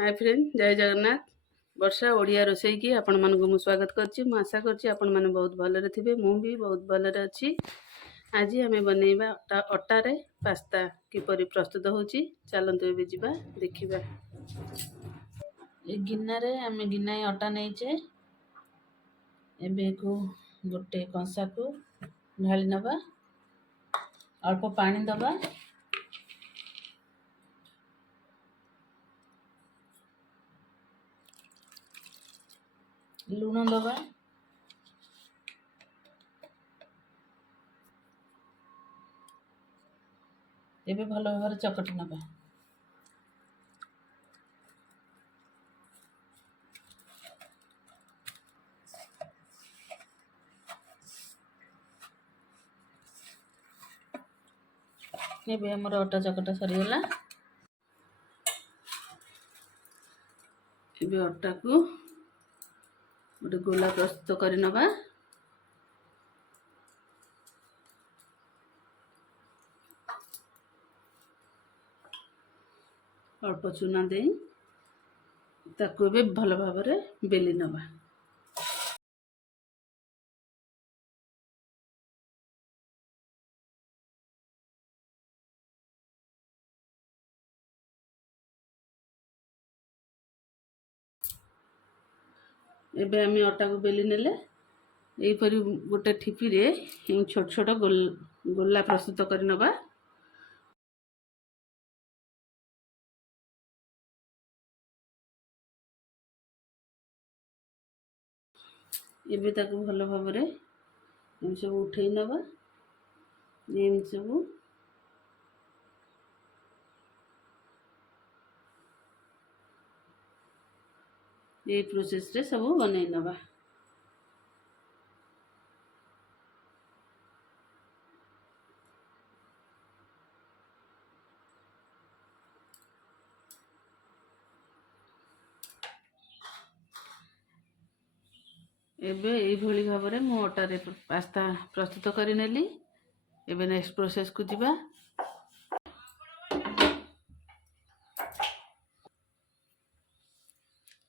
Hi friend, जय जगन्नाथ। वर्षा ओडिया रोसई की आपण मानक मु स्वागत करछि। मु आशा करछि आपण माने बहुत भलरे थिबे। मु भी बहुत भलरे अछि। आज आमे बनेइबा अटा रे पास्ता किपरि प्रस्तुत होछि चलंतु एबे जिबा देखिबा। ए गिन्ना रे आमे गिन्नाए अटा नेइचे। एबे को गोटे कंसा को ढाली नबा, अल्प पानी दबा, लूण दबा, एबे भल भाବରେ चकटी नबा। एबे हमर अटा चकटा सरी गला। एबे अटा को गोटे गोला प्रस्तुत करि नबा। अल्प चूना दे ताको एबे भल भाବରେ बेली नबा। एबे आमे अटा को बेली नेले एई परि गोटे ठिपी रे छोट छोट गोला प्रस्तुत करि नबा। एबे ताको भल भाବରେ एम सब उठेई नबा। एम सब ये प्रोसेस रे सब बनै नबा। एबे एई भली भाବରେ मु अटा रे पास्ता प्रस्तुत करि नेली। एबे नेक्स्ट प्रोसेस को जिबा।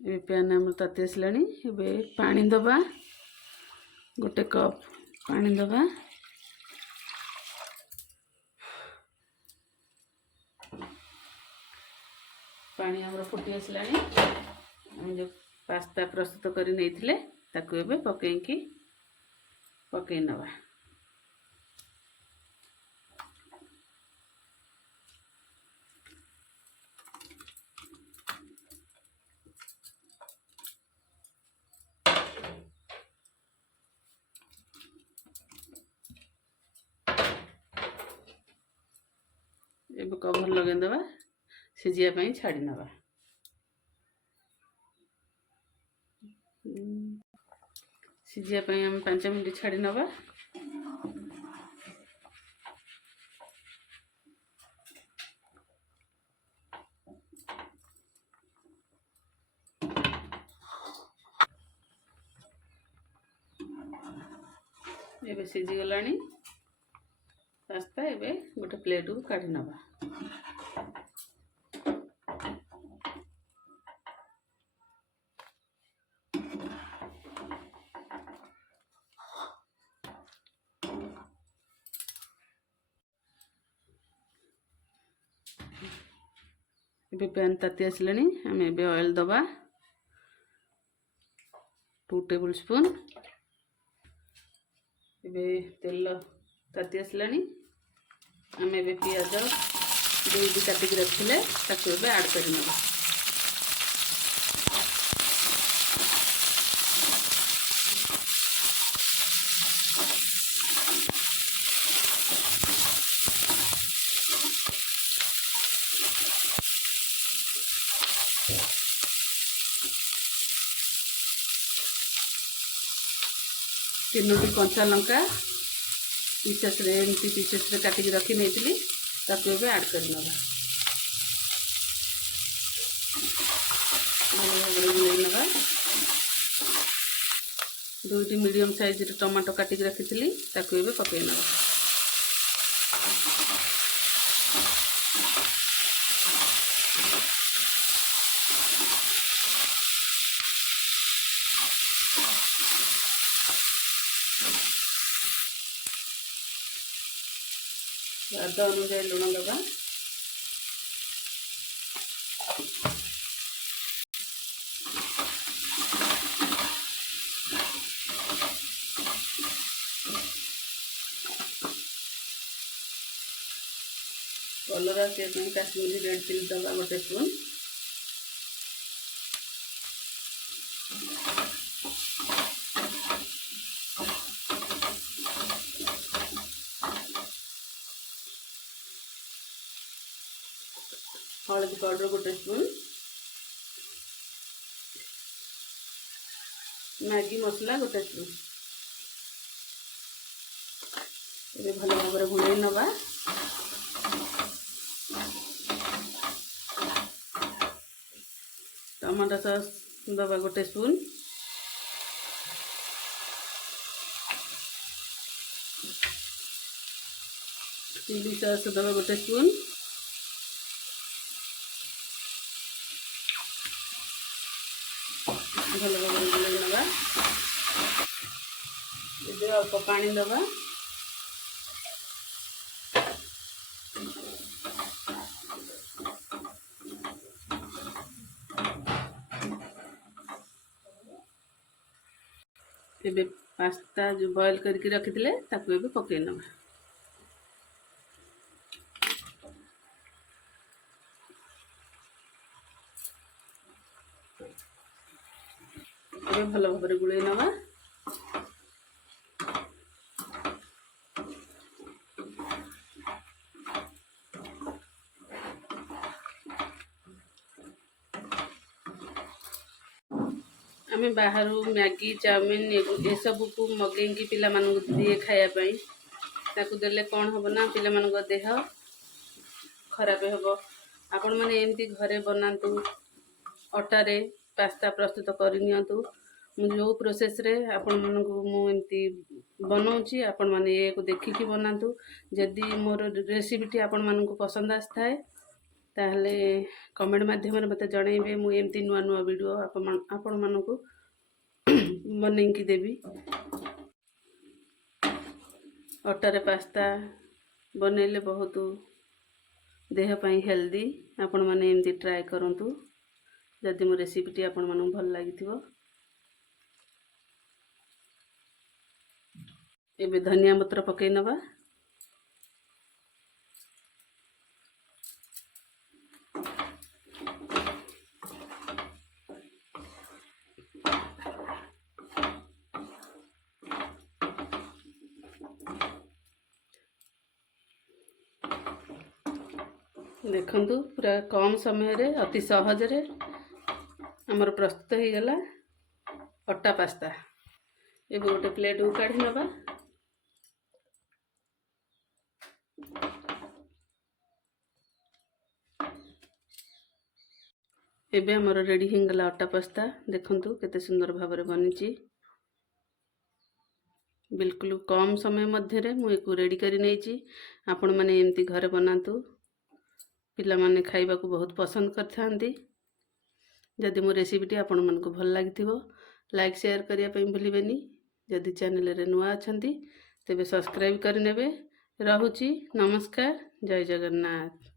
ए पैन हमर ताते असलानी। एबे पानी दबा, गोटे कप पानी दबा। पानी हमर फुटी असलानी। हम जो पास्ता प्रस्तुत करि नेइथिले ताको एबे पकई नबा। एबे कवर लगे दबा, सिजिया पई छाडी नबा। सिजिया पई हम 5 मिनिट छाडी नबा। एबे सिजी गलानी पास्ता। एबे गोटे प्लेट को काढी नबा। एबे पैन ताती असलानी। हम एबे ऑयल दबा 2 टेबल स्पून। एबे तेल ताती असलानी। हम एबे पियाज दुईटी काटिक रखिले ताको एबे ऐड करि नबा। तीनोटी कंचा लंका पीसेस रे एमती पीसेस रे काटिक रखी नेइतिली ताको एबे ऐड करि नबा। नबा दुईटी मीडियम साइज रे टमाटो काटिक रखिथिली ताको एबे पकई नबा। स्वाद अनुसार लुण दबा। कलर आसापी काश्मीरी रेड चिली दबा 1 स्पून। हल्दी पाउडर 1 स्पून। मैगी मसला 1 स्पून। ये भल भाव घोड़े नवा। टमाटो सॉस दबा 1 स्पून। चिली सॉस दबा 1 स्पून। भल भाव घोड़े नवा। अल्प पानी दबा। एबे पास्ता जो बॉयल करके रखिले ताकू एबे पकई नवा। एबे भल भाव गुड़े नवा। आम बाहर मैगी चाउमिन ये सब को मगेंगी पिला मानू दिए खायापाई। ताकू देले कौन हम ना पिला मानू देह खराब हम। आपण मैंने एमती घरे बनातु अटारे पास्ता प्रस्तुत करनी। जो प्रोसेस रे आपण मानू मुझे बनाऊँगी आपण मैंने ये देखिकी बनातु। जदि मोर रेसिपीटी आपण मानू पसंद आसता है ताहले कमेंट माध्यम मत जनइबे। मु एमती नुआ नुआ वीडियो आपण मानू बनैकी देवी। अटारे पास्ता बनैले बहुत देह पाई हेल्दी। आपण माने एमती ट्राई करंतु जदि मो रेसिपीटी आपण मानू भल लागिथिबो। एबे धनिया पत्र पकई नवा। देखंतु पूरा कम समय रे अति सहज रे हमर प्रस्तुत हो गला अट्टा पास्ता। एबे गोटे प्लेट को काढ़ी नबा। एबे हमर रेडी हो गला अट्टा पास्ता। देखंतु केते सुंदर भाव रे बनिची। बिल्कुल कम समय मध्य रे मु एको रेडी करी नैची। आपण माने एमती घरे बनातु पिला माने खाइबा को बहुत पसंद करथांती। जदि मो रेसिपीटी आपण मानकु भल लागिथिबो लाइक शेयर करिया पई भूलिबेनी। जदि चैनल रे नुआ अछंती तेबे सब्सक्राइब करि नेबे। रहुची नमस्कार। जय जगन्नाथ।